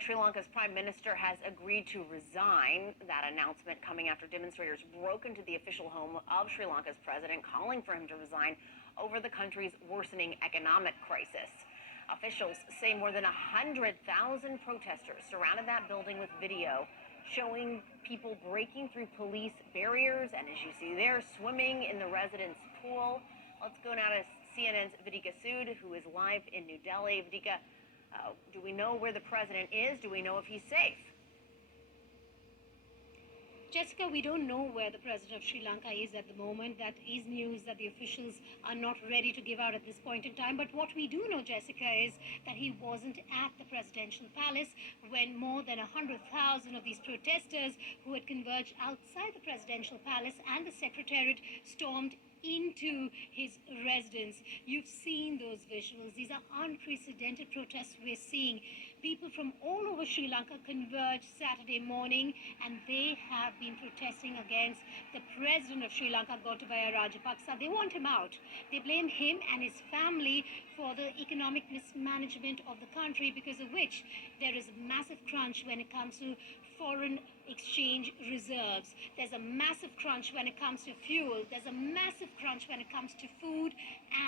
Sri Lanka's prime minister has agreed to resign. That announcement coming after demonstrators broke into the official home of Sri Lanka's president, calling for him to resign over the country's worsening economic crisis. Officials say more than 100,000 protesters surrounded that building with video showing people breaking through police barriers and, as you see there, swimming in the residence pool. Let's go now to CNN's Vidika Sood, who is live in New Delhi. Vidika, do we know where the president is? Do we know if he's safe? Jessica, we don't know where the president of Sri Lanka is at the moment. That is news that the officials are not ready to give out at this point in time. But what we do know, Jessica, is that he wasn't at the presidential palace when more than 100,000 of these protesters who had converged outside the presidential palace and the secretariat stormed into his residence. You've seen those visuals. These are unprecedented protests we're seeing. People from all over Sri Lanka converged Saturday morning, and they have been protesting against the president of Sri Lanka, Gotabaya Rajapaksa. They want him out. They blame him and his family for the economic mismanagement of the country, because of which there is a massive crunch when it comes to foreign exchange reserves. There's a massive crunch when it comes to fuel. There's a massive crunch when it comes to food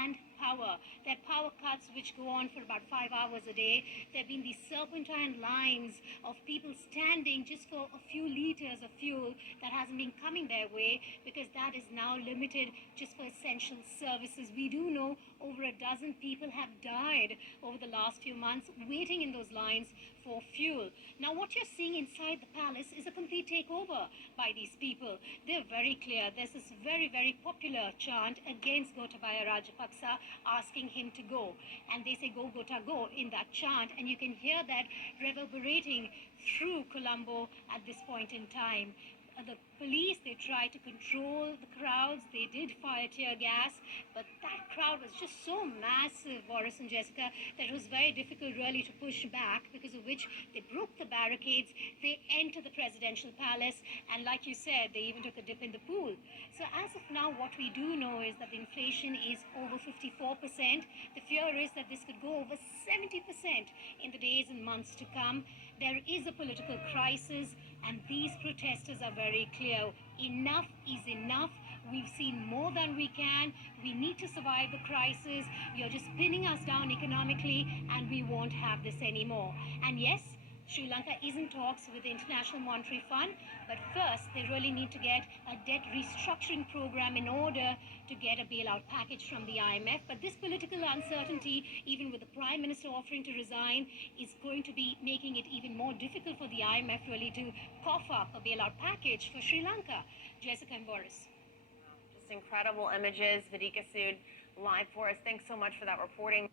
and power. There are power cuts which go on for about 5 hours a day. There have been these serpentine lines of people standing just for a few liters of fuel that hasn't been coming their way, because that is now limited just for essential services. We do know over a dozen people have died over the last few months waiting in those lines for fuel. Now, what you're seeing inside the palace is a complete takeover by these people. They're very clear. There's this very, very popular chant against Gotabaya Rajapaksa, asking him to go. And they say, "Go, Gota, go," in that chant. And you can hear that reverberating through Colombo at this point in time. The police, they tried to control the crowds. They did fire tear gas, but that crowd was just so massive, Boris and Jessica, that it was very difficult really to push back, because of which they broke the barricades. They entered the presidential palace, and like you said, they even took a dip in the pool. So as of now, what we do know is that the inflation is over 54%. The fear is that this could go over 70% in the days and months to come. There is a political crisis, and these protesters are very clear. Enough is enough. We've seen more than we can. We need to survive the crisis. You're just pinning us down economically, and we won't have this anymore. And yes, Sri Lanka is in talks with the International Monetary Fund, but first they really need to get a debt restructuring program in order to get a bailout package from the IMF. But this political uncertainty, even with the Prime Minister offering to resign, is going to be making it even more difficult for the IMF really to cough up a bailout package for Sri Lanka. Jessica and Boris. Just incredible images. Vidika Sood live for us. Thanks so much for that reporting.